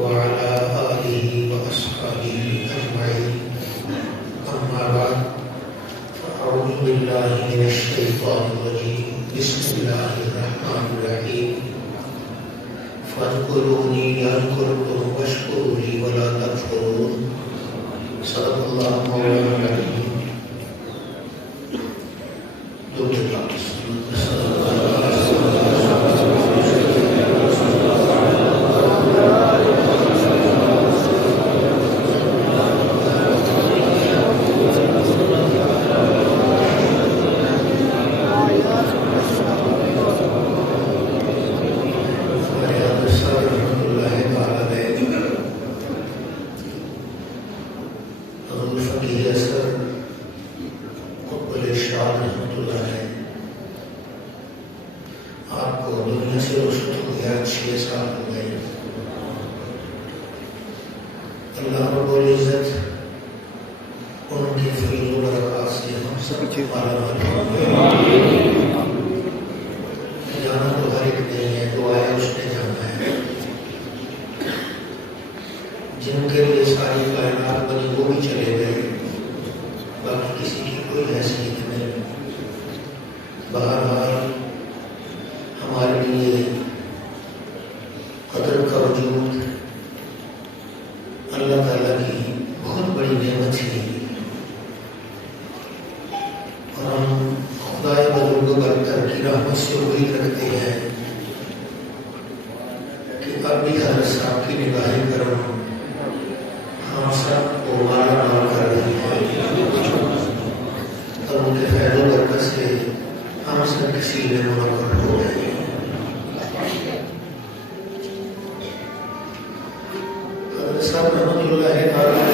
وعلى آله وأصحابه أجمعين أما بعد فأعوذ بالله من الشيطان الرجيم بسم الله الرحمن الرحيم فاذكروني أذكركم واشكروا لي ولا تكفرون صدق الله مولانا العظيم. جن کے لیے ساری کائنات بنی وہ بھی چلے گئے، باقی کسی کی کوئی حیثیت نہیں. بہرحال ہمارے لیے قدر کا وجود اللہ تعالیٰ کی بہت بڑی نعمت ہے، اور ہم خدائے بزرگ برتر کی رحمت سے امید رکھتے ہیں کہ اب بھی حضرت صاحب کی نگاہ کرم ہم سب کو مالا مال کر رہی ہے، اور ان کے فیض و برکت سے ہم سب کسی میں منور ہو گئے ہیں. حضرت صاحب رحمۃ اللہ تعالیٰ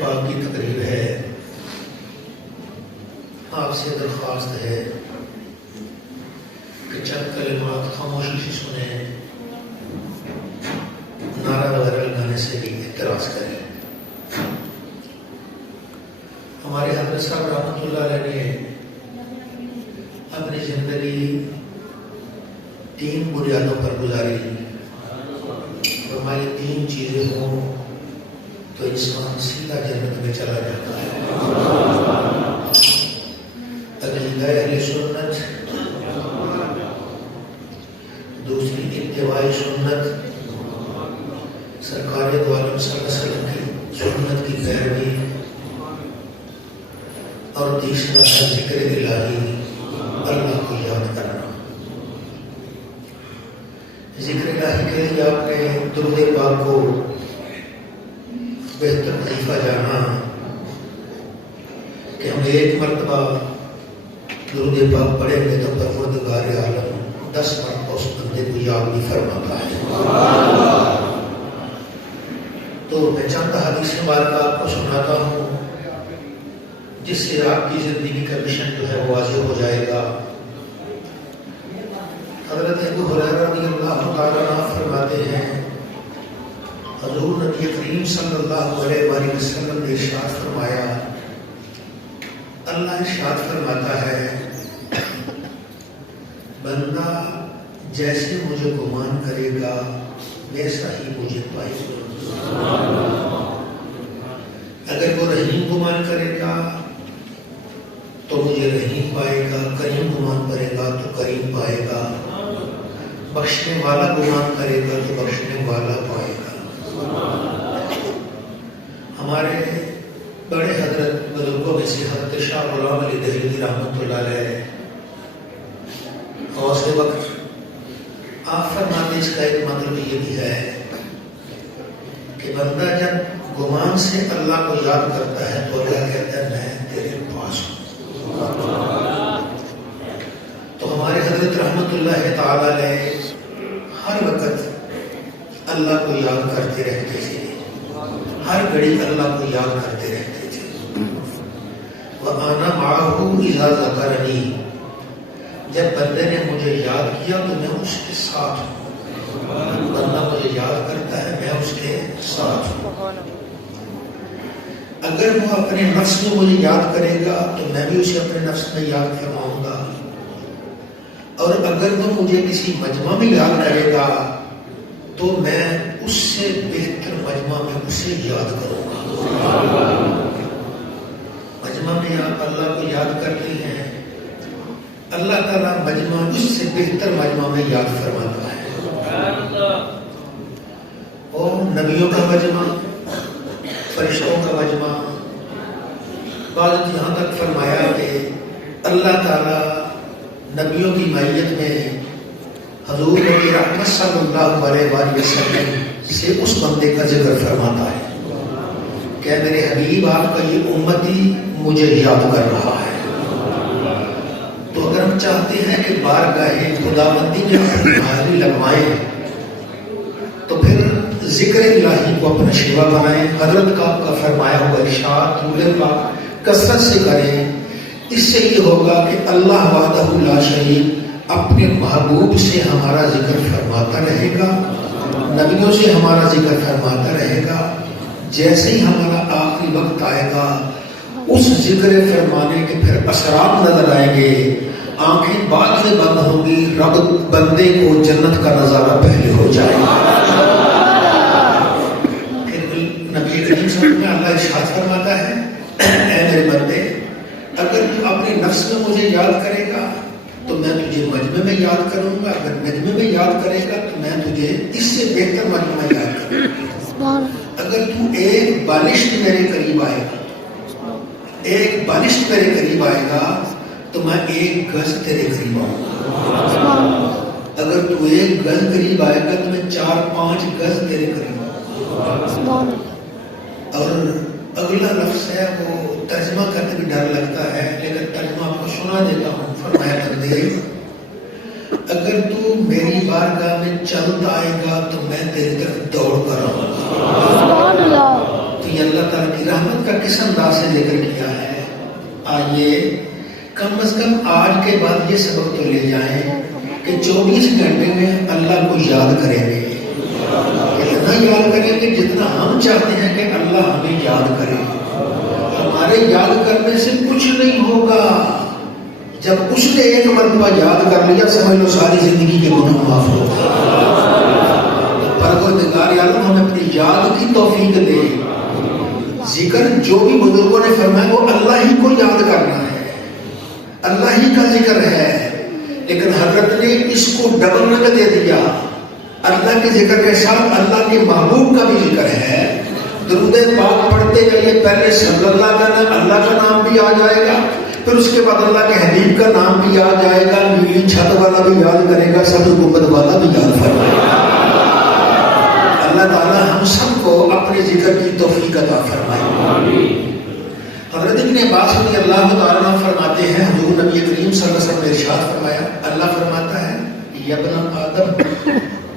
پاک کی تقریب ہے. آپ سے درخواست ہے کہ چند کلمات خاموشی سے سنیں، نعرہ وغیرہ لگانے سے بھی اعتراض کریں. ہمارے حضرت صاحب رحمۃ اللہ علیہ نے اپنی زندگی 3 بنیادوں پر گزاری. ہماری 3 چیزیں ہوں تو انسان سیدھا جنت میں چلا جاتا ہے. عقیدہ اہل سنت، دوسری اتباع سنت، سرکار دو عالم صلی اللہ علیہ وسلم کی سنت کی پیروی، اور تیسرا ہے ذکر الہی، اللہ کو یاد کرنا. ذکر الہی کے لیے آپ نے درود پاک کو بہتر وظیفہ جانا کہ ہم 1 مرتبہ درود پاک پڑھیں گے تو پروردگار عالم 10 مرتبہ اس بندے کو یاد بھی فرماتا ہے. تو میں چند حدیث مبارکہ آپ کو سناتا ہوں جس سے آپ کی زندگی کا مشن جو ہے وہ واضح ہو جائے گا. حضرت ابو ہریرہ رضی اللہ تعالیٰ عنہ فرماتے ہیں حضور نبی کریم صلی اللہ علیہ وسلم نے ارشاد فرمایا اللہ ارشاد فرماتا ہے بندہ جیسے مجھے گمان کرے گا ویسا ہی مجھے پائے گا. اگر وہ رحیم گمان کرے گا تو مجھے رحیم پائے گا، کریم گمان کرے گا تو کریم پائے گا، بخشنے والا گمان کرے گا تو بخشنے والا پائے گا. ہمارے بڑے حضرت بزرگوں میں سے حضرت شاہ غلام علی دہلوی رحمۃ اللہ علیہ غوث وقت آپ فرماتے اس کا ایک مطلب یہ بھی ہے کہ بندہ جب گمان سے اللہ کو یاد کرتا ہے تو اللہ کہتا ہے میں تیرے پاس ہوں. تو ہمارے حضرت رحمت اللہ تعالی علیہ ہر وقت اللہ کو یاد کرتے رہتے تھے، ہر گھڑی اللہ کو یاد کرتے رہتے تھے. وَأَنَا مَعَهُ إِذَا ذَكَرَنِي، جب بندے نے مجھے یاد کیا تو میں اس کے ساتھ ہوں. بندہ مجھے یاد کرتا ہے میں اس کے ساتھ ہوں. اگر وہ اپنے نفس میں مجھے یاد کرے گا تو میں بھی اسے اپنے نفس میں یاد فرماؤں گا، اور اگر وہ مجھے کسی مجمع میں یاد کرے گا تو میں اس سے بہتر مجمع میں اسے یاد کروں گا. مجمع میں آپ اللہ کو یاد کرتے ہیں، اللہ تعالیٰ مجمع اس سے بہتر مجمع میں یاد فرماتا ہے. اور نبیوں کا مجمع، فرشتوں کا مجمع، بعض یہاں تک فرمایا کہ اللہ تعالیٰ نبیوں کی معیت میں حضور نبی رحمت صلی اللہ علیہ وآلہ وسلم سے اس بندے کا ذکر فرماتا ہے کہ میرے حبیب آپ کا یہ امتی مجھے یاد کر رہا ہے. تو اگر ہم چاہتے ہیں کہ بارگاہ خداوندی میں اپنی حاضری لگوائیں تو پھر ذکر الہی کو اپنا شیوا بنائیں. حضرت کا فرمایا ہوا ارشاد درود پاک کثرت سے کریں. اس سے یہ ہوگا کہ اللہ وحدہ لا شریک اپنے محبوب سے ہمارا ذکر فرماتا رہے گا، نبیوں سے ہمارا ذکر فرماتا رہے گا. جیسے ہی ہمارا آخری وقت آئے گا اس ذکر فرمانے کے پھر اثرات نظر آئیں گے، آنکھیں بعد میں بند ہوں گی، رب بندے کو جنت کا نظارہ پہلے ہو جائے گا. پھر نبی کریم صلی اللہ علیہ وسلم اللہ ارشاد فرماتا ہے اے میرے بندے اگر تو اپنے نفس میں مجھے یاد کرے گا تو میں تجھے مجمع میں یاد کروں گا، اگر مجمع میں یاد کرے گا تو میں تجھے اس سے بہتر مجمع میں یاد کروں گا. اگر تو ایک بالشت میرے قریب آئے گا، ایک بالشت میرے قریب آئے گا تو میں ایک گز تیرے قریب آؤں گا. اگر تو ایک گز قریب آئے گا تو میں 4-5 گز تیرے قریب آؤں گا. اور اگلا لفظ ہے وہ ترجمہ کرتے بھی ڈر لگتا ہے لیکن ترجمہ آپ کو سنا دیتا ہوں. فرمایا بندے اگر تو میری بارگاہ میں چلتا آئے گا تو میں تیری طرف دوڑ کر آؤں گا. تو یہ اللہ تعالیٰ کی رحمت کا کس انداز سے ذکر کیا ہے. آئیے کم از کم آج کے بعد یہ سبق تو لے جائیں کہ 24 گھنٹے میں اللہ کو یاد کریں گے. اتنا یاد کریں گے جتنا ہم چاہتے ہیں کہ اللہ ہمیں یاد کرے. ہمارے یاد کرنے سے کچھ نہیں ہوگا. جب اس نے ایک مرتبہ یاد کر لیا سمجھ لو ساری زندگی کے گناہ معاف ہو گئے. پروردگار عالم ہمیں اپنی یاد کی توفیق دے. ذکر جو بھی بزرگوں نے فرمایا وہ اللہ ہی کو یاد کرنا ہے، اللہ ہی کا ذکر ہے. لیکن حضرت نے اس کو ڈبل رنگ دے دیا. اللہ کے ذکر کے ساتھ اللہ کے محبوب کا بھی ذکر ہے. درود پاک پڑھتے جائیے، پہلے صلی اللہ کا نام، اللہ کا نام بھی آ جائے گا، پھر اس کے بعد اللہ کے حبیب کا نام بھی آ جائے گا، نیلی چھت والا بھی یاد کرے گا، سب گنبد والا بھی یاد فرمائے گا. اللہ تعالی ہم سب کو اپنے ذکر کی توفیق عطا فرمائے. حضرت ابن عباس رضی اللہ تعالیٰ عنہ فرماتے ہیں حضور نبی کریم صلی اللہ علیہ وسلم نے ارشاد فرمایا، اللہ فرماتا ہے یا ابن آدم،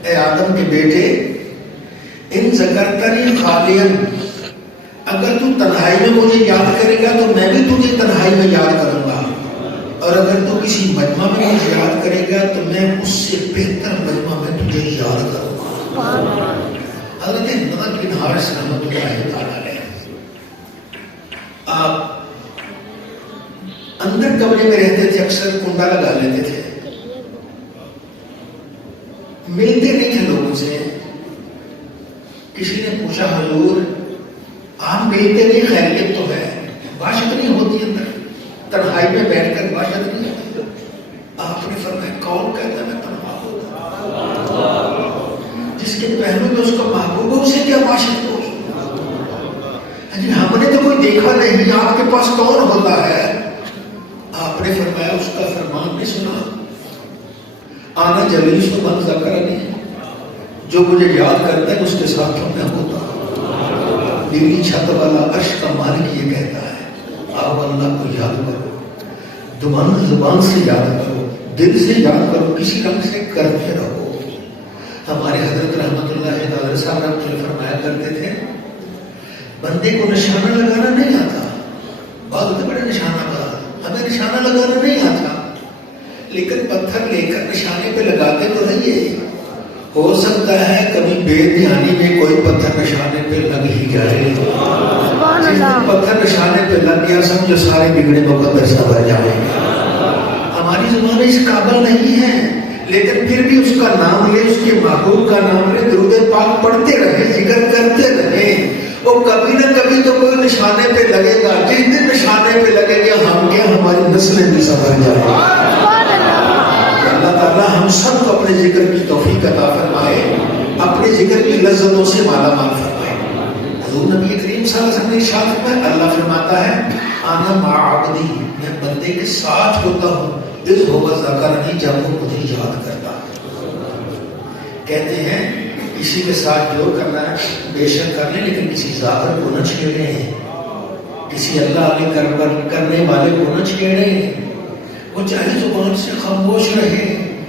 اے آدم کے بیٹے، ان ذکرتنی خالیا، اگر تو تنہائی میں مجھے یاد کرے گا تو میں بھی تجھے تنہائی میں یاد کروں گا، اور اگر تو کسی مجمع میں مجھے یاد کرے گا تو میں اس سے بہتر مجمع میں تجھے یاد کروں گا. حضرت نضر بن حارث رحمۃ اللہ تعالی علیہ آپ اندر کمرے میں رہتے تھے، اکثر کنڈا لگا لیتے تھے، ملتے نہیں تھے لوگوں سے. کسی نے پوچھا حضور آپ ملتے نہیں، خیریت تو ہے، باشت نہیں ہوتی اندر، تنہائی میں بیٹھ کر باشت نہیں ہوتی؟ آپ نے فرمایا کون کہتا ہے میں تنہا ہوتا؟ جس کے پہلو میں اس کا محبوب ہے اسے کیا باشت ہو؟ جی ہم نے تو کوئی دیکھا نہیں، آپ کے پاس کون ہوتا ہے؟ آپ نے فرمایا اس کا فرمان نہیں سنا، آنا جلیس و من ذکرنی، جو مجھے یاد کرتا ہے اس کے ساتھ میں ہوتا. نیلی چھت والا عرش کا مالک یہ کہتا ہے آپ اللہ کو یاد کرو، زبان سے یاد کرو، دل سے یاد کرو، کسی رنگ سے کرتے رہو. ہمارے حضرت رحمت اللہ تعالی صاحب نے فرمایا کرتے تھے بندے کو نشانہ لگانا نہیں آتا، بہت بڑے نشانہ باز، ہمیں نشانہ لگانا نہیں آتا، لیکن پتھر لے کر نشانے پہ لگاتے تو رہیے. ہو سکتا ہے کبھی بے دھیانی میں کوئی پتھر نشانے پہ لگ ہی جائے. جس دن پتھر نشانے پہ لگ گیا سمجھو سارے بگڑے مقدر سنور جائیں گے. ہماری زبان اس قابل نہیں ہے، لیکن پھر بھی اس کا نام لے، اس کے محبوب کا نام لے، درود پاک پڑھتے رہے، ذکر کرتے رہے. وہ کبھی نہ کبھی تو کوئی نشانے پہ لگے گا. جس دن نشانے پہ لگے گا ہم کیا ہماری نسلیں بھی سنور جائیں گی. اللہ تعالیٰ ہم سب کو اپنے ذکر کی توفیق عطا فرمائے، اپنے ذکر کی لذتوں سے مالا مال فرمائے. حضور نبی کریم صلی اللہ علیہ وسلم نے ارشاد فرمایا، اللہ فرماتا ہے انا مع عبدی، میں بندے کے ساتھ ہوتا ہوں اذ هو ذکرنی، جب وہ مجھے یاد کرتا. کہتے ہیں کسی کے ساتھ جو کرنا ہے بے شک کر لیں، لیکن کسی ظاہر کو نہ چھیڑیں، کسی اللہ علیہ کرنے والے کو نہ چھیڑیں. وہ چاہے زبان سے خاموش رہے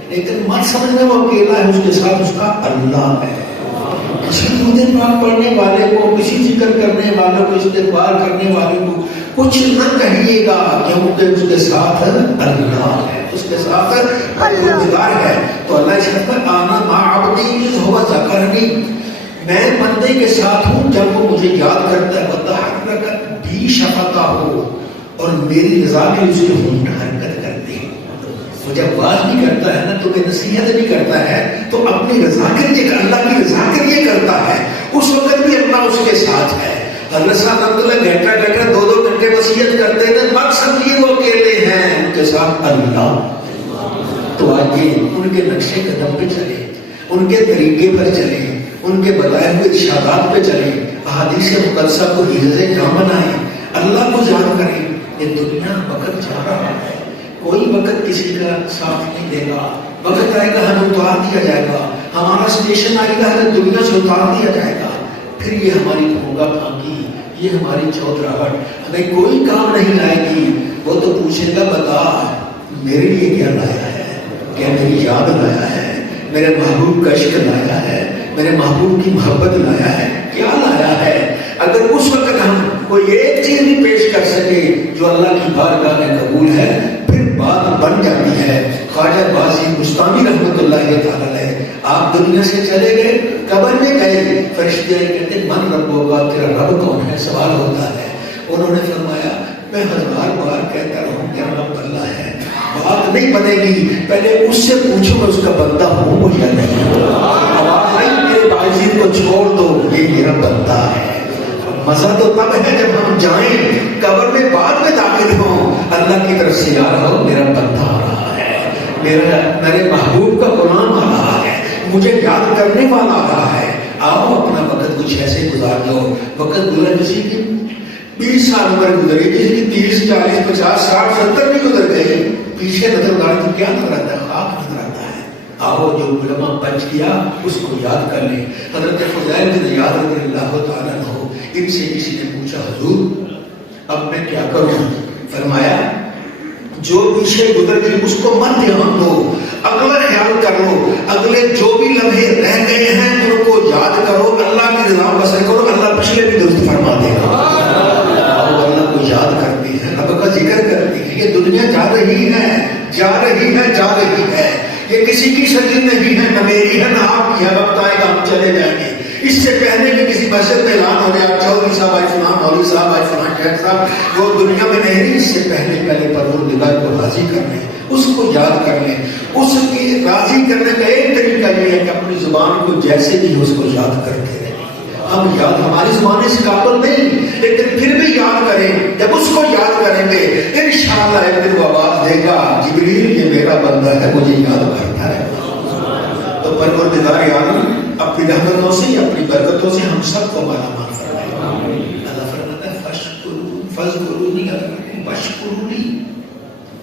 لیکن مت سمجھنا وہ اکیلا ہے، اس کے ساتھ اس کا اللہ ہے. کسی درود پاک پڑھنے والے کو، کسی ذکر کرنے والے کو، استغفار کرنے والے کو کچھ نہ کہیے گا، کیونکہ اس کے ساتھ اللہ ہے، اس کے ساتھ پروردگار ہے. تو اللہ شرط ہے آنا مع عبدی اذ هو ذکرنی، میں بندے کے ساتھ ہوں جب وہ مجھے یاد کرتا ہے. وتحرکت بھی شفقہ ہو، اور میری رضا کے اس کی ہونٹ حرکت کرتی ہے. وہ جب بات بھی کرتا ہے نا، تمہیں نصیحت بھی کرتا ہے تو اپنی رضا کے لیے، اللہ کی رضا کے لیے کرتا ہے. اس وقت بھی اللہ اس کے ساتھ ہے. حضرت صاحب الحمدللہ گھنٹہ 2 گھنٹے وصیت کرتے تھے، مت سمجھیے وہ اکیلے ہیں، ان کے ساتھ اللہ. تو آئیے ان کے نقشے قدم پہ چلے، ان کے طریقے پر چلے، ان کے بتائے ہوئے ارشادات پہ چلے، احادیث مقدسہ کو حفظ جام بنائیں، اللہ کو یاد کریں. یہ دنیا وقت جا رہا ہے، کوئی وقت کسی کا ساتھ نہیں دے گا. وقت آئے گا ہمیں اتار دیا جائے گا، ہمارا اسٹیشن آئے گا ہمیں دنیا سے اتار دیا جائے گا. پھر یہ ہماری بھونگا بھانگی، یہ ہماری چودراہٹ ہمیں کوئی کام نہیں آئے گی. وہ تو پوچھے گا بتا میرے لیے کیا لایا ہے، کیا میری یاد لایا ہے، میرے محبوب کا عشق لایا ہے، میرے محبوب کی محبت لایا ہے، کیا لایا ہے. اگر اس وقت ہم کوئی ایک چیز بھی پیش کر سکے جو اللہ کی بارگاہ میں قبول ہے، پھر بات بن جاتی ہے. خواجہ باسی بستانی رحمت اللہ تعالی علیہ، آپ دنیا سے چلے گئے، قبر میں گئے، فرشتے کہتے من رب ہوگا، تیرا رب کون ہے، سوال ہوتا ہے. انہوں نے فرمایا میں 1000 بار کہتا رہوں کہ رب اللہ ہے، بات نہیں بنے گی، پہلے اس سے پوچھو میں اس کا بندہ ہوں یا نہیں. اب آپ میرے باعزین کو چھوڑ دو، یہ میرا بندہ ہے. مزہ تو تب ہے جب ہم جائیں قبر میں، بعد میں داخل ہوں، اللہ کی طرف سے یاد ہو میرا بندہ آ رہا ہے، میرے محبوب کا غلام آ رہا ہے، مجھے یاد کرنے والا آ رہا ہے. آؤ اپنا وقت کچھ ایسے گزار دو. وقت گزر کسی کی 20 سال عمر گزری، کسی کی 30 40 50 60 70 بھی گزر گئے. پیچھے نظر ڈالیں تو کیا نظر آتا ہے؟ خاک نظر آتا ہے. آؤ جو علماء بچ گیا اس کو یاد کر لیں. حضرت فضیل بن یاد رضی اللہ تعالیٰ عنہ، ان سے کسی نے پوچھا حضور اب میں کیا کروں؟ فرمایا جو پیچھے گزر گئی اس کو مت دھیان دو، اگلا خیال کرو، اگلے جو بھی لمحے رہ گئے ہیں ان کو یاد کرو، اللہ کی رضا بسر کرو، اللہ پچھلے بھی درست فرما دے گا. اللہ کو یاد کرتی ہے، رب کا ذکر کرتی ہے. یہ دنیا جا رہی ہے، جا رہی ہے، جا رہی ہے. یہ کسی کی شکل نہیں ہے، نہ میری ہے نہ آپ کی ہے. وقت آئے گا ہم چلے جائیں گے. اس سے پہلے کہ کسی مسجد میں اعلان ہو گیا چودھری صاحب آج فلاں مولوی صاحب آج فلاں شیخ صاحب وہ دنیا میں نہیں رہی، اس سے پہلے پروردگار کو راضی کر لیں، اس کو یاد کر لیں. اس کی راضی کرنے کا ایک طریقہ یہ ہے کہ اپنی زبان کو جیسے بھی اس کو یاد کرتے رہیں. ہم یاد ہماری زبان اس قابل نہیں، لیکن پھر بھی یاد کریں. جب اس کو یاد کریں گے انشاءاللہ ایک دن وہ آواز دے گا جبریل یہ میرا بندہ ہے مجھے یاد کرتا ہے. تو پروردگار عالم اپنی رحمتوں سے اپنی برکتوں سے ہم سب کو مالا مال فرمائے. اللہ فرماتا ہے فَاذْكُرُونِي وَاشْكُرُوا لِي،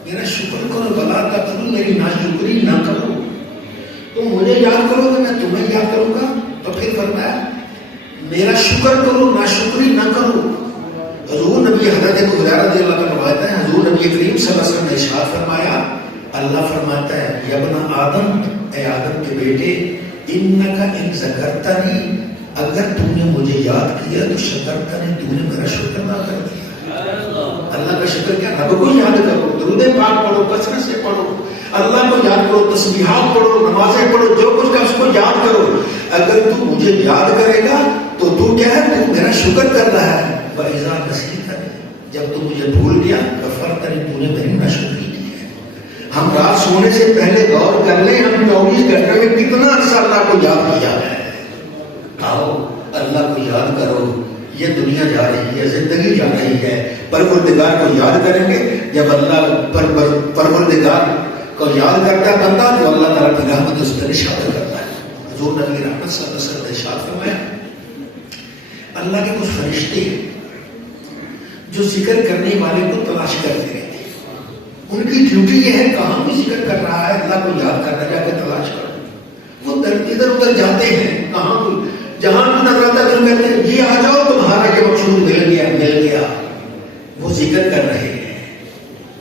میرا شکر کرو وَلَا تَكْفُرُوا، میری ناشکری نہ کرو. تم مجھے یاد کرو گے میں تمہیں یاد کروں گا. تو پھر فرمایا میرا شکر کرو ناشکری نہ کرو. حضور نبی حضرت ابو ہریرہ رضی اللہ عنہ روایت ہے حضور نبی کریم صلی اللہ علیہ وسلم نے ارشاد فرمایا اللہ فرماتا ہے یا ابن آدم، اے آدم کے بیٹے، انک ان ذکرتنی، اگر تم نے مجھے یاد کیا تو شکرتنی، تم نے میرا شکر ادا کر دیا. اللہ کا شکر کیا؟ رب کو یاد کرو، درود پاک پڑھو، کثرت سے پڑھو، اللہ کو یاد کرو، تسبیحات پڑھو، نمازیں پڑھو، جو کچھ کا اس کو یاد کرو. اگر تو مجھے یاد کرے گا تو تو کیا ہے؟ تو میرا شکر کر رہا ہے. وَإِذَا نَسِيتَنِي، جب تو مجھے بھول گیا غفرتنی، تو نے میری ناشکری کی ہے. ہم رات سونے سے پہلے غور کر لیں ہم 24 گھنٹے میں کتنا اکثر اللہ کو یاد کیا ہے. آؤ اللہ کو یاد کرو. یہ دنیا جا رہی ہے، زندگی جا رہی ہے، پروردگار کو یاد کریں گے. جب اللہ پروردگار کو یاد کرتا ہے بندہ تو اللہ تعالیٰ کی رحمت اس پر اشارہ کرتا ہے. حضور نبی رحمت صلی اللہ علیہ وسلم نے ارشاد فرمایا اللہ کے کچھ فرشتے جو ذکر کرنے والے کو تلاش کرتے رہتے ہیں. ان کی ڈیوٹی یہ ہے کہاں بھی ذکر کر رہا ہے اللہ کو یاد کرنا، جا کے تلاش کرو. وہ ادھر ادھر جاتے ہیں، کہاں کو جہاں کو نظر آتا ہے کہتے ہیں یہ آ جاؤ تمہارا یہ مقصود مل گیا. وہ ذکر کر رہے ہیں،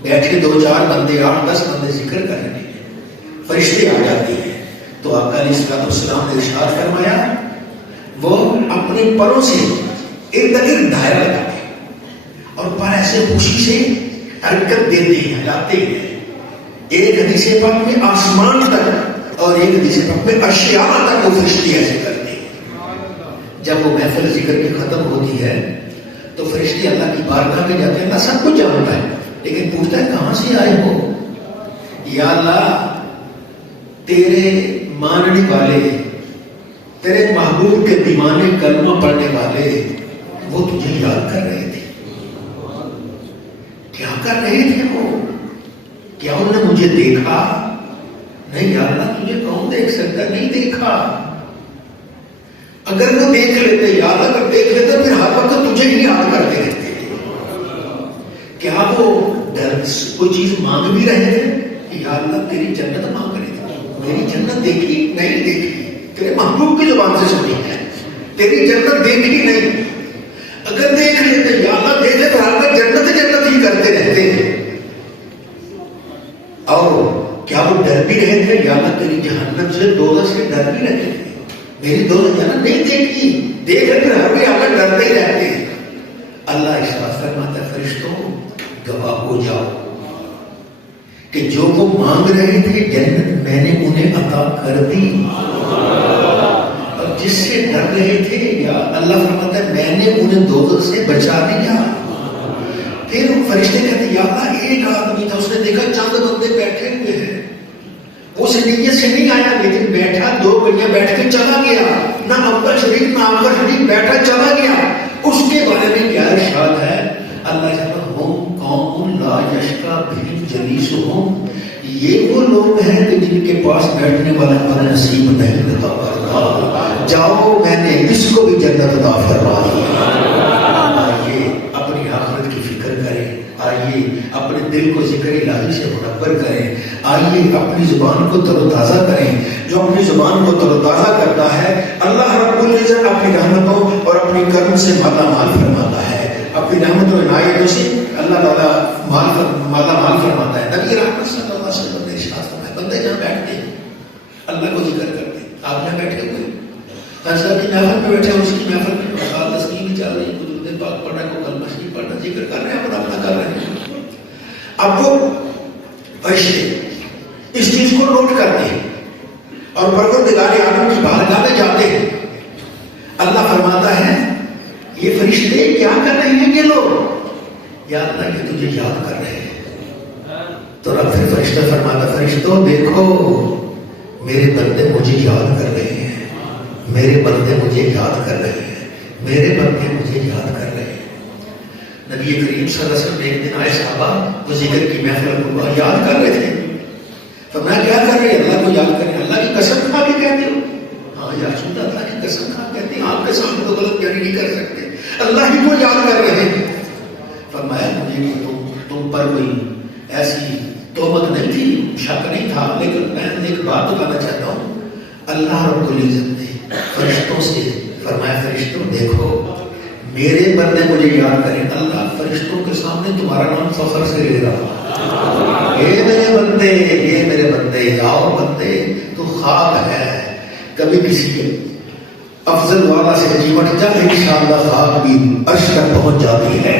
بیٹھ کے 2-4 بندے 8-10 بندے ذکر کر رہے ہیں، فرشتے آ جاتے ہیں. تو آقا علیہ السلام نے ارشاد فرمایا وہ اپنے پروں سے ارد گرد دائرہ لگاتے ہیں اور پر ایسے خوشی سے حرکت دیتے ہیں، ہلاتے ہیں. ایک حدیث پاک میں آسمان تک اور ایک حدیث پاک میں اشیاء تک وہ فرشتے ایسے کرتے ہیں. جب وہ محفل ذکر کی ختم ہوتی ہے تو فرشتے اللہ کی بارگاہ میں جاتے ہیں. اللہ سب کچھ جانتا ہے لیکن پوچھتا ہے کہاں سے آئے ہو؟ یا اللہ تیرے ماننے والے، تیرے محبوب کے دیوانے کلمہ پڑھنے والے وہ تجھے یاد کر رہے تھے. کیا کر رہے تھے وہ؟ کیا انہوں نے مجھے دیکھا؟ نہیں یا اللہ تجھے کون دیکھ سکتا؟ نہیں دیکھا. اگر وہ دیکھ لیتے یا اللہ اگر دیکھ لیتے پھر ہر وقت تجھے ہی یاد کرتے رہتے. کیا وہ کوئی چیز مانگ بھی رہے تھے؟ یا اللہ تیری جنت مانگ رہے تھے، میری جنت دیکھی نہیں دیکھی، تیرے محبوب کی زبان سے سنی ہے، تیری جنت دیکھی نہیں. اگر دیکھ لیتے یا اللہ دیکھے تو ہر وقت جنت ہی کرتے رہتے ہیں. اور کیا وہ ڈر بھی رہے تھے؟ یا اللہ تیری جہنم سے دوزخ سے ڈر بھی رہے تھے، میری دوزخ جنت نہیں دیکھی، دیکھے پھر ہر کوئی اللہ ڈرتے ہی رہتے ہیں. اللہ اس بات فرماتا ہے فرشتوں گواہ ہو جاؤ کہ جو وہ مانگ رہے تھے جنت میں نے انہیں عطا کر دی، اور جس سے ڈر رہے تھے یا اللہ فرماتا ہے میں نے انہیں دوزخ سے بچا دیا. پھر فرشتے کہتے یا اللہ ایک آدمی تھا، اس نے دیکھا چند بندے بیٹھے ہوئے ہیں، اس نیت سے نہیں آیا لیکن بیٹھا 2 گھڑیاں بیٹھ کے چلا گیا، نہ اول شریف نہ آخر شریف، بیٹھا چلا گیا. اس کے بارے میں کیا ارشاد ہے؟ اللہ جب ہم قوم لا یشقی بہم جلیسہم، یہ وہ لوگ ہیں کہ جن کے پاس بیٹھنے والا بد نصیب نہیں عطا کرتا. جاؤ میں نے اس کو بھی جنت عطا فرما دی. آئیے اپنی آخرت کی فکر کریں، آئیے اپنے دل کو ذکر الہی سے منور کریں، آئیے اپنی زبان کو تر و تازہ کریں. جو اپنی زبان کو تر و تازہ کرتا ہے اللہ رب العزت اپنی رحمتوں اور اپنی کرم سے مالا مال فرماتا ہے. اپنی رحمت و عنایتوں سے اللہ تعالیٰ مالا مال فرماتا ہے. نبی رحمت صلی اللہ علیہ وسلم نے ارشاد فرمایا بندے جہاں بیٹھتے ہیں اللہ کو ذکر کرتے ہیں. آپ یہاں بیٹھے ہوئے صاحب کی محفل میں بیٹھے، اس کی محفل میں بات تسلیم چل رہی ہے، درود پاک پڑھنا کو کلمہ شریف پڑھنا، ذکر کر رہے ہیں، اپنا کر رہے ہیں. اب وہ فرشتے اس چیز کو نوٹ کرتے ہیں اور پروردگار عالم کی بارگاہ میں جاتے ہیں. اللہ فرماتا ہے یہ فرشتے کیا کر رہے ہیں یہ لوگ؟ یا اللہ کہ تجھے یاد کر رہے ہیں. تو رب پھر فرشتہ فرماتا فرشتوں دیکھو میرے بندے مجھے یاد کر رہے ہیں، میرے بندے مجھے یاد کر رہے ہیں، میرے بندے مجھے یاد کر رہے ہیں. نبی کریم صلی اللہ علیہ وسلم ایک دن آئے صحابہ وہ ذکر کی محفل کو یاد کر رہے تھے. فرمایا کیا کر رہے ہیں؟ اللہ کو یاد کر رہے ہیں. اللہ کی قسم کھا کے کہتے ہو؟ ہاں یا رسول اللہ، اللہ کی قسم کھا کہتے ہیں، آپ کے سامنے تو غلط جاری نہیں کر سکتے، اللہ ہی کو یاد کر رہے ہیں. فرمایا مجھے تم پر کوئی ایسی تہمت نہیں تھی، شک نہیں تھا، لیکن میں ایک بات بتانا چاہتا ہوں. اللہ رب العزت نے فرشتوں سے فرمایا فرشتوں دیکھو میرے بندے مجھے یاد کریں. اللہ فرشتوں کے سامنے تمہارا نام فخر سے لے رہا، اے میرے بندے، اے میرے بندے، آؤ بندے تو خواب ہے. کبھی کسی افضل والا سے چمٹ جا انشاءاللہ خواب بھی عرش تک پہنچ جاتی ہے.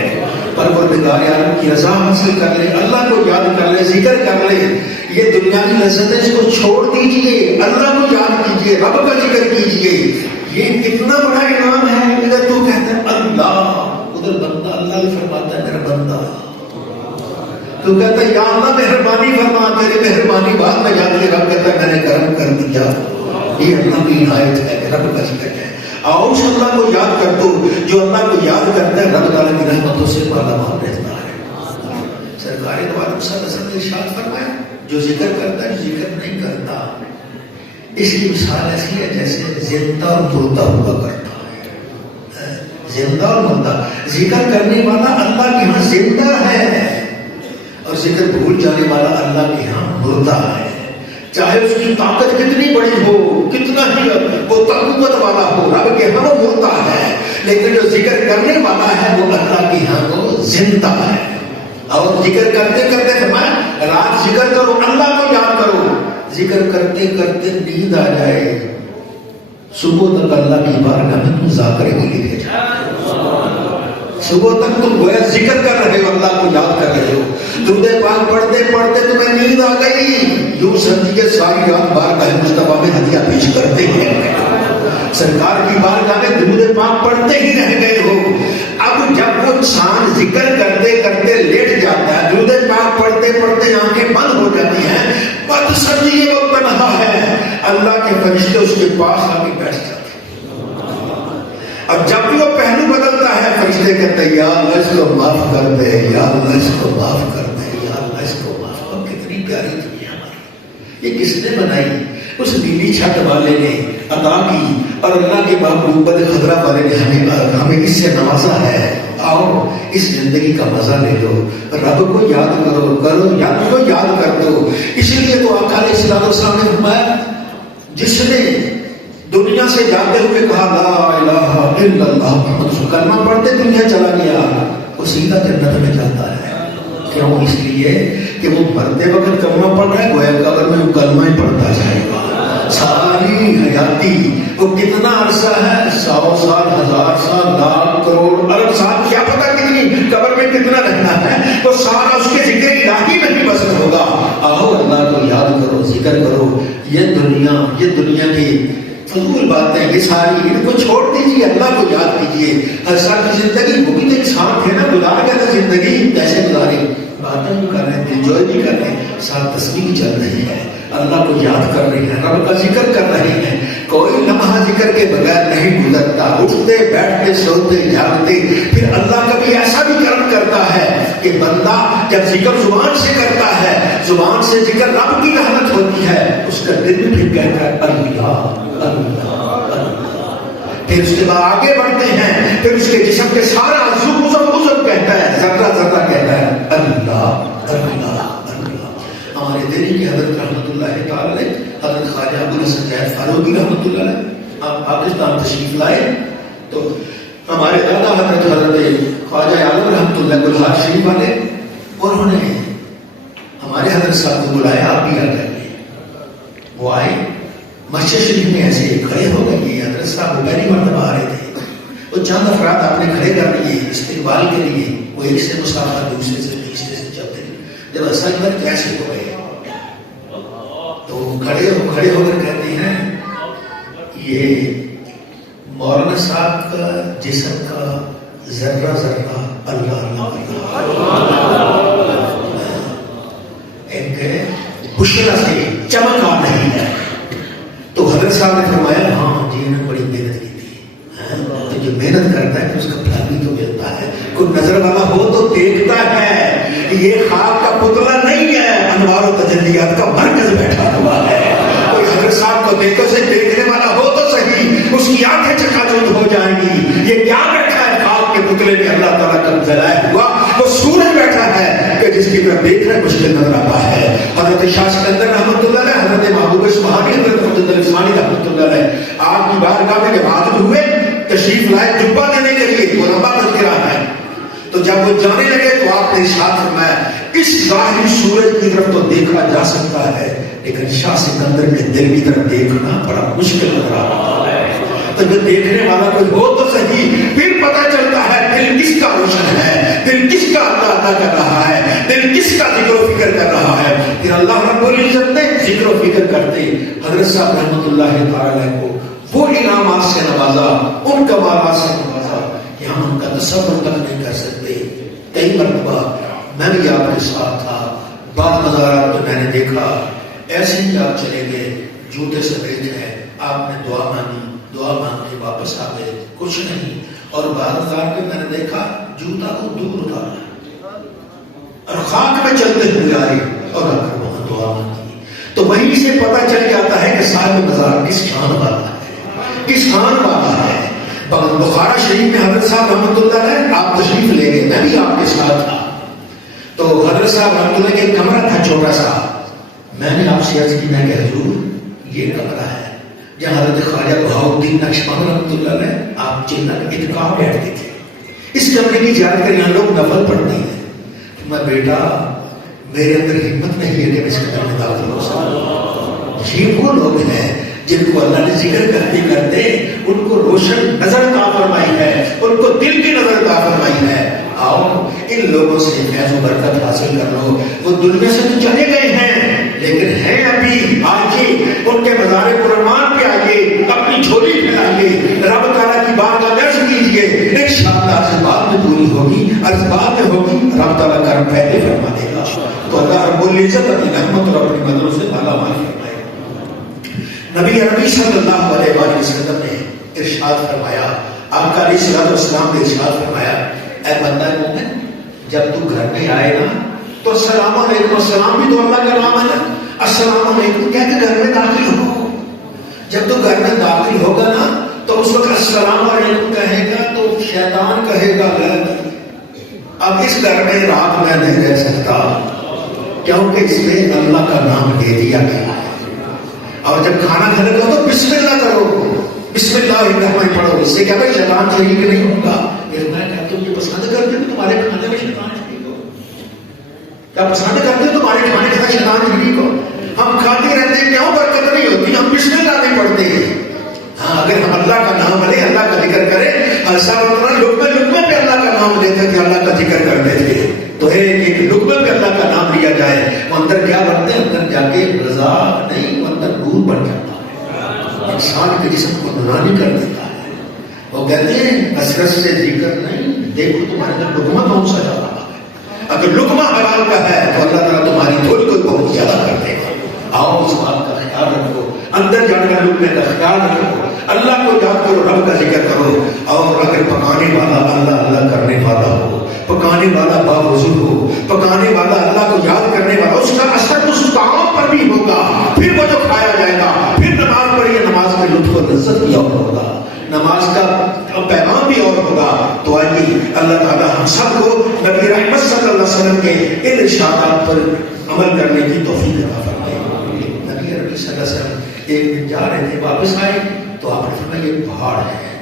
پروردگار عالم کی رضا حاصل کر لے، اللہ کو یاد کر لے، ذکر کر لے. یہ دنیا کی لذتیں اس کو چھوڑ دیجئے، اللہ کو یاد کیجئے، رب کا ذکر کیجئے. یہ کتنا بڑا انعام ہے. ادھر تو کہتا ہے اللہ، ادھر بندہ، اللہ بھی فرماتا ہے میرا بندہ. تو کہتا ہے یا اللہ مہربانی فرما، تیری مہربانی بعد میں یاد لے. رب کہتا ہے میں نے کرم کر دیا. یہ اللہ کی عنایت ہے، رب کا ذکر ہے. آؤ اس اللہ کو یاد کر دو. جو اللہ کو یاد کرتا ہے رب تعالیٰ کی رحمتوں سے مالا مال رہتا ہے. سرکار دو عالم صلی اللہ علیہ وسلم نے ارشاد فرمایا جو ذکر کرتا ہے، جو ذکر نہیں کرتا، اس کی مثال ایسی ہے جیسے زندہ اور مردہ ہوا کرتا ہے. زندہ اور مردہ، ذکر کرنے والا اللہ کے ہاں زندہ ہے اور ذکر بھول جانے والا اللہ کے ہاں مردہ ہے. چاہے اس کی طاقت کتنی بڑی ہو، کتنا ہی وہ طاقت والا ہو، رب کے ہاں وہ مردہ ہے. لیکن جو ذکر کرنے والا ہے وہ اللہ کے ہاں وہ زندہ ہے. اور ذکر کرتے کرتے فرمایا رات ذکر کرو، اللہ کو یاد کرو. ذکر کرتے کرتے نیند آ جائے، صبح تک اللہ کی بارگاہ میں مذاکرے کے لیے بھیجا. صبح تک تم گویا ذکر کر رہے ہو، اللہ کو یاد کر رہے ہو. درود پاک پڑھتے پڑھتے تمہیں نیند آ گئی، یوں سمجھیے ساری رات بارگاہ مصطفیٰ میں ہدیہ پیش کرتے ہیں. سرکار کی بارگاہ میں درود پاک پڑھتے ہی رہ گئے ہو. اب جب وہ انسان ذکر کرتے کرتے لیٹ جاتا ہے، درود پاک پڑھتے پڑھتے آنکھیں بند ہو جاتی ہیں، بد سمجھیے وہ تنہا ہے. اللہ کے فرشتے اس کے پاس آ کے بیٹھ جاتے ہیں. اب جب بھی وہ پہلو بدلتا ہے فرشتے کہتے ہیں یا اللہ اس کو معاف کر دے، یا اللہ اس کو معاف کر دے، یا اللہ اس کو معاف کر. کتنی پیاری دنیا ہماری، یہ کس نے بنائی؟ اس نیلی چھت والے نے عطا کی اور اللہ کے محبوب خضرا والے نے ہمیں اس سے نوازا ہے. آؤ اس زندگی کا مزہ لے لو، رب کو یاد کرو، رب کو یاد کر دو. اس لیے تو آقا علیہ السلام نے فرمایا جس نے دنیا سے جاتے ہوئے کہا لا الہ الا اللہ محمد رسول، کلمہ پڑھتے دنیا چلا گیا، وہ سیدھا جنت میں جاتا ہے. کیوں؟ اس لیے کہ وہ مرتے وقت کلمہ پڑھ رہا ہے، گویا قبر میں وہ کلمہ ہی پڑھتا جائے گا. ساری حیاتی وہ کتنا عرصہ ہے، 100 سال، 1000 سال، لاکھ کروڑ ارب سال، کیا پتا کتنی قبر میں کتنا رہنا ہے، وہ سارا اس کے ذکر الہی میں ہی بسر ہوگا. آؤ اللہ کو یاد کرو، ذکر کرو. یہ دنیا کی فضول باتیں یہ ساری ان کو چھوڑ دیجیے، اللہ کو یاد کیجیے. ہر سال کی زندگی وہ بھی تو انسان تھے نا، گزار گیا تھا زندگی، کیسے گزاری؟ باتیں بھی کر رہے ہیں، انجوائے بھی کر رہے ہیں، ساتھ تسبیح چل رہی ہے، اللہ کو یاد کر رہے ہیں، رب کا ذکر کر رہے ہیں. کوئی لمحہ ذکر کے بغیر نہیں گزرتا. اٹھتے بیٹھتے سوتے جاگتے. پھر اللہ کبھی ایسا بھی کرم کرتا ہے کہ بندہ جب ذکر زبان سے کرتا ہے، زبان سے ذکر رب کی رحمت ہوتی ہے، اس کا دل بھی پھر کہتا ہے اللہ اللہ اللہ. پھر اس کے بعد آگے بڑھتے ہیں، پھر اس کے جسم کے سارا عضو کہتا ہے، ذرہ ذرہ کہتا ہے اللہ اللہ. ہمارے دہلی کے حضرت رحمۃ اللہ تعالی علیہ، حضرت خواجہ ابو الحسن زاہد فاروقی رحمۃ اللہ علیہ، آپ پاکستان تشریف لائے تو ہمارے دادا حضرت خواجہ عالم رحمۃ اللہ گلہار شریف والے، انہوں نے ہمارے حضرت صاحب کو بلایا، آپ بھی آ جائیے. وہ آئے مسجد شریف میں ایسے کھڑے ہو گئے. یہ حضرت صاحب پہلی مرتبہ آ رہے تھے. وہ چند افراد آپ نے کھڑے کر لیے استقبال کے لیے. وہ ایک سے مسافر، دوسرے سے تیسرے سے چلتے. جب اصل پر کیسے ہو گئے تو کھڑے ہو کر کہتے ہیں یہ مولانا صاحب کا جسم کا ذرہ ذرہ اللہ ان کے بشرا سے چمک آ رہی ہے. تو حضرت صاحب نے فرمایا ہاں جی انہوں نے بڑی محنت کی تھی. تو جو محنت کرتا ہے تو اس کا پھل بھی تو ملتا ہے. کوئی نظر والا ہو تو دیکھتا ہے. یہ خواب کا پتلا نہیں ہے, انوار و تجلیات کا مرکز بیٹھا ہوا ہے. کوئی حضرت صاحب کو دیکھو سے دیکھنے والا ہو تو صحیح, اس کی آنکھیں چکاچوند ہو جائیں گی. یہ کیا بیٹھا ہے خواب کے پتلے میں اللہ تعالیٰ کا جلائے ہوا وہ سورج بیٹھا ہے کہ جس کی طرف دیکھنا مشکل نظر آتا ہے. حضرت شاہ سکندر رحمۃ اللہ علیہ, حضرت محبوب سبحانی حضرت عبد الرحمانی رحمۃ اللہ علیہ آپ کی بارگاہ میں جب حاضر ہوئے تشریف لائے جبہ دینے کے لیے, وہ لمبا تذکرہ ہے. تو جب وہ جانے لگے تو آپ نے ارشاد فرمایا اس ظاہری سورج کی طرف تو دیکھا جا سکتا ہے لیکن شاہ سکندر کے دل کی طرف دیکھنا بڑا مشکل نظر آتا ہے. تو جو دیکھنے والا کوئی ہو تو صحیح, پھر پتہ چلتا ہے دل کس کا روشن ہے, دل کس کا اللہ اللہ کر رہا ہے, دل کس کا ذکر و فکر کر رہا ہے. پھر اللہ رب العزت نے ذکر و فکر کرتے حضرت صاحب رحمۃ اللہ تعالی کو وہ انعامات سے نوازا, ان کمالات سے نوازا کہ ہم ان کا تصور تک نہیں کر سکتے. کئی مرتبہ میں بھی آپ کے ساتھ تھا, بعض مزارات تو میں نے دیکھا ایسے ہی آپ چلے گئے جوتے سے بیٹھے, آپ نے دعا مانگی, دعا مانگ کے واپس آ گئے, کچھ نہیں. اور بعض مزار پہ میں نے دیکھا جوتا کو دور اتارا اور خاک میں چلتے ہوئے آئے اور اگر وہاں دعا مانگی. تو وہیں سے پتہ چل جاتا ہے کہ صاحب مزار کس شان والا ہے, کس شان والا ہے. بخارا شریف میں حضرت صاحب رحمۃ اللہ علیہ آپ تشریف لے گئے, میں بھی آپ کے ساتھ تھا. تو حضرت صاحب رحمۃ اللہ کے کمرہ تھا چھوٹا سا. میں نے آپ سے عرض کی میں کہ حضور یہ کمرہ ہے جہاں حضرت خواجہ بہاؤالدین نقشبند رحمۃ اللہ علیہ آپ جنت اتقاء بیٹھتے تھے. اس کمرے کی زیارت کر یہاں لوگ نفل پڑھتے ہیں. میں بیٹا میرے اندر ہمت نہیں ہے کہ میں اس کمرے میں داخل ہو سکوں. یہ وہ لوگ ہیں جن کو اللہ نے ذکر کرتے کرتے ان کو روشن نظر عطا فرمائی ہے, ان کو دل کی نظر عطا فرمائی ہے. آؤ ان لوگوں سے فیض و برکت حاصل کر لو. وہ دنیا سے تو چلے گئے ہیں لیکن ہیں ابھی, آئیے ان کے مزار قرآن پہ آئیے, اپنی جھولی پھیلائیے, رب تعالیٰ کی بارگاہ میں عرض کیجیے, انشاءاللہ اسباب میں پوری ہوگی, اسباب میں ہوگی, رب تعالیٰ کرم پہلے فرما دے گا. تو اللہ رب العزت اپنی رحمت اور اپنی مددوں سے مالا مال فرمائے. نبی عربی صلی اللہ علیہ وآلہ وسلم نے ارشاد فرمایا, آپ کا علیہ الصلوۃ والسلام نے ارشاد فرمایا, اے بندہ مومن جب تو گھر میں آئے نا تو السلام علیکم, السلام بھی تو اللہ کا نام ہے نا, السلام علیکم کہہ کے گھر میں داخل ہو. جب تو گھر میں داخل ہوگا نا تو اس وقت السلام علیکم کہے گا تو شیطان کہے گا اب اس گھر میں رات میں نہیں رہ سکتا کیونکہ اس میں اللہ کا نام دے دیا گیا ہے. اور جب کھانا کھانے کا تو بسم اللہ کرو, بسم اللہ الرحمن پڑھو, اس سے کیا بھائی شیطان شریک نہیں ہوگا. پھر میں کہتا ہوں یہ پسند کرتے ہو تمہارے کھانے میں شیطان شریک ہو, کیا پسند کرتے ہو تمہارے کھانے کے ساتھ شیطان شریک ہو. ہم کھاتے رہتے ہیں کیوں برکت نہیں ہوتی, ہم بسم اللہ نہیں پڑھتے ہیں. ہاں اگر ہم اللہ کا نام لیں, اللہ کا ذکر کریں, لقمے پہ اللہ کا نام لیتے تھے, اللہ کا ذکر کرتے تھے. تو ایک لقمے پہ اللہ کا نام لیا جائے, وہ اندر کیا بنتے ہیں, اندر جا کے رضا نہیں, وہ اندر نور بن جاتا ہے, انسان کے جسم کو نورانی کر دیتا ہے. وہ کہتے ہیں کثرت سے ذکر نہیں, دیکھو تمہارے اندر لقمہ کون سا جا رہا ہے. اگر لقمہ حلال کا ہے تو اللہ تعالیٰ تمہاری تھوڑی کوئی بہت زیادہ کر دے گا. آؤ اس بات کا خیال رکھو, اندر جانے کا لقمے کا خیال رکھو, اللہ کو یاد کرو, رب کا ذکر کرو. اور اگر پکانے والا اللہ اللہ کرنے والا ہو, پکانے والا باوضو ہو, پکانے والا اللہ کو یاد کرنے والا, اس کا اثر اس کام پر بھی ہوگا. پھر وہ جو کھایا جائے گا, پھر نماز پڑھیے, نماز کے لطف و لذت بھی اور ہوگا, نماز کا پیغام بھی اور ہوگا. تو آئیے اللہ تعالیٰ ہم سب کو نبی رحمت صلی اللہ علیہ وسلم کے ان ارشادات پر عمل کرنے کی توفیق عطا فرمائے. نبی عربی صلی اللہ علیہ وسلم ایک دن جا رہے تھے, واپس آئے تو آپ نے فرمایا یہ پہاڑ ہے.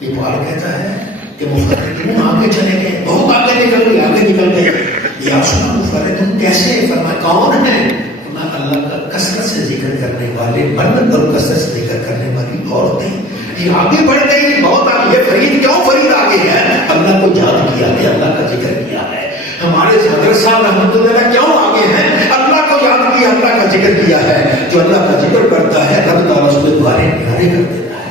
یہ پہاڑ کہتا ہے کہ مفرد آگے چلے گئے, بہت آگے نکل گئے. یا سنا مفرد کیسے, فرمایا کون ہے, اللہ کا کثرت سے ذکر کرنے والے مرد اور کثرت سے ذکر کرنے والی عورتیں. یہ آگے بڑھ گئی, بہت آگے. یہ فرید کیوں فرید آگے ہے, اللہ کو یاد کیا ہے, اللہ کا ذکر کیا ہے. ہمارے حضرت صاحب رحمۃ اللہ کیوں آگے ہیں, اللہ کو یاد کیا, اللہ کا ذکر کیا ہے. جو اللہ کا ذکر کرتا ہے رب تعالیٰ اس کو دوبارے پیارے کر دیتا ہے.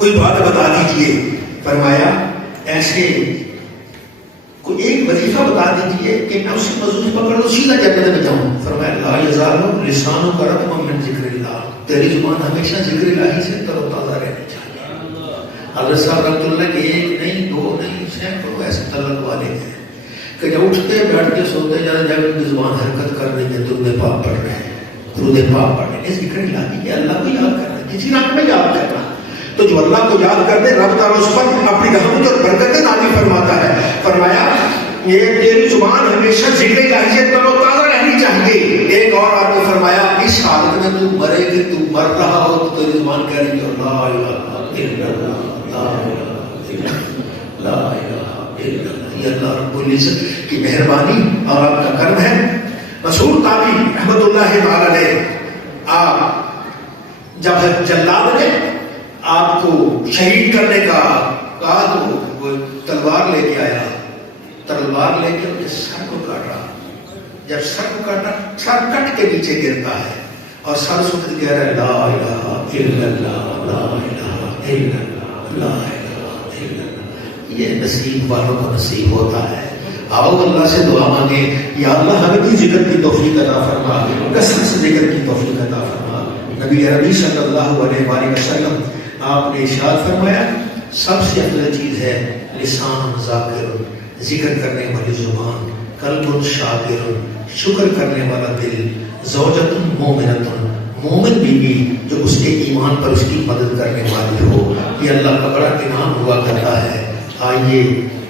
کوئی بات بتا دیجئے. فرمایا ایسے کوئی ایک وظیفہ بتا دیجئے کہ میں اسی موضوع پکڑ لوں سیدھا جنت میں جاؤں. فرمایا لا یزال لسانک رطبا من ذکر اللہ، تیری زبان ہمیشہ ذکر الہی سے تر و تازہ رہنی چاہیے. حضرت صاحب رحمۃ اللہ کے ایک نہیں دو نہیں سینکڑوں ایسے تعلق والے ہیں کہ جب اٹھتے بیٹھتے سوتے جانے جب ان کی زبان حرکت کر رہی ہے درود پاک پڑھ رہے ہیں، درود پاک پڑھ رہے ہیں. ذکر الہی ہے، اللہ کو یاد کرنا، کسی رات میں یاد کرنا. تو جو اللہ کو یاد کرتے رب تعالیٰ اس پر اپنی رحمت اور برکتیں نازل فرماتا ہے. فرمایا یہ تیری زبان ہمیشہ ذکر الہی سے تر و تازہ رہنی چاہیے. ایک اور آپ نے فرمایا اس حالت میں تو مرے گی، تو مر رہا ہو تو تیری زبان کہہ رہی ہے لا الہ الا اللہ لا الہ الا اللہ لا الہ الا اللہ. یہ اللہ رب العزت کی مہربانی اور آپ کا کرم ہے. مسعود تابعی رحمۃ اللہ تعالی علیہ، آپ جب جلاد نے آپ کو شہید کرنے کا کہا تو وہ تلوار لے کے آیا، تلوار لے کے اپنے سر کو کاٹا. جب سر کو کاٹا سر کٹ کے نیچے گرتا ہے اور سر سکھ کہہ رہا ہے لا الہ الا اللہ لا الہ الا اللہ لا الہ الا اللہ. یہ نصیب والوں کو نصیب ہوتا ہے. آؤ اللہ سے دعا مانگے یا اللہ ہمیں بھی ذکر کی توفیق عطا فرما، کثرت سے ذکر کی توفیق عطا فرما. نبی عربی صلی اللہ علیہ وآلہ وسلم آپ نے ارشاد فرمایا سب سے افضل چیز ہے لسان ذاکر، ذکر کرنے والی زبان، قلب شاکر، شکر کرنے والا دل، زوجۃ مومنۃ، مومن بیوی جو اس کے ایمان پر اس کی مدد کرنے والی ہو. یہ اللہ کا بڑا انعام ہوا کرتا ہے. آئیے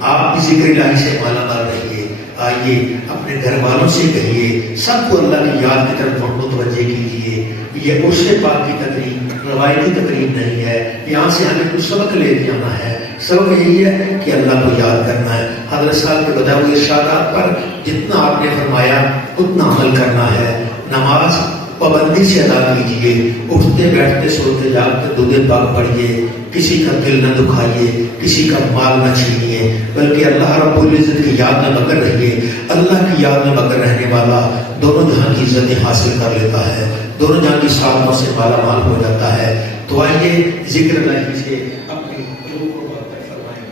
آپ بھی ذکر الہی سے مالا مال رہیے. آئیے اپنے گھر والوں سے کہیے سب کو اللہ کی یاد کی طرف متوجہ کیجیے. یہ عرش پاک کی تقریب روایتی تقریب نہیں ہے، یہاں سے ہمیں کچھ سبق لے جانا ہے. سبق یہی ہے کہ اللہ کو یاد کرنا ہے. حضرت صاحب کے بتائے ہوئے ارشادات پر جتنا آپ نے فرمایا اتنا عمل کرنا ہے. نماز پابندی سے ادا کیجیے، اٹھتے بیٹھتے سوتے جاگتے دودھ پاک پڑھیے، کسی کا دل نہ دکھائیے، کسی کا مال نہ چھینیے، بلکہ اللہ رب العزت کی یاد میں مگن رہیے. اللہ کی یاد میں مگن رہنے والا دونوں جہاں کی عزتیں حاصل کر لیتا ہے، دونوں جہاں کی سعادتوں سے مالا مال ہو جاتا ہے. تو آئیے ذکر الہی سے اپنی روح کو برتر فرمائیں.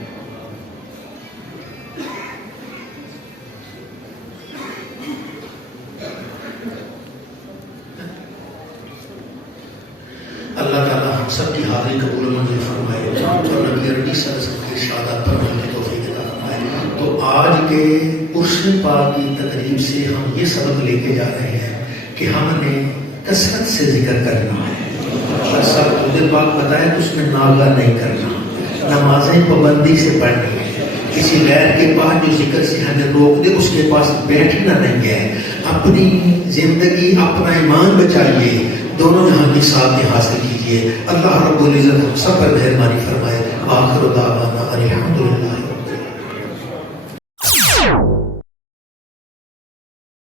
اللہ تعالیٰ ہم سب کی حاضری قبول منظور فرمائے اور نبی عربی صلی اللہ علیہ وسلم کی ارشادات پر عمل کی توفیق عطا فرمائے. تو آج کے عرش پاک کی تقریب سے ہم یہ سبق لے کے جا رہے ہیں کہ ہم نے کثرت سے ذکر کرنا ہے. اور سب دودھ پاک بتائے تو اس میں ناغہ نہیں کرنا، نمازیں پابندی سے پڑھنی ہے. کسی غیر کے پاس جو ذکر سے ہمیں روک دے اس کے پاس بیٹھنا نہیں ہے. اپنی زندگی اپنا ایمان بچائیے، دونوں جہاں کی سعادتیں حاصل کیجیے. اللہ رب العزت ہم سب پر مہربانی فرمائے. آخر دعوانا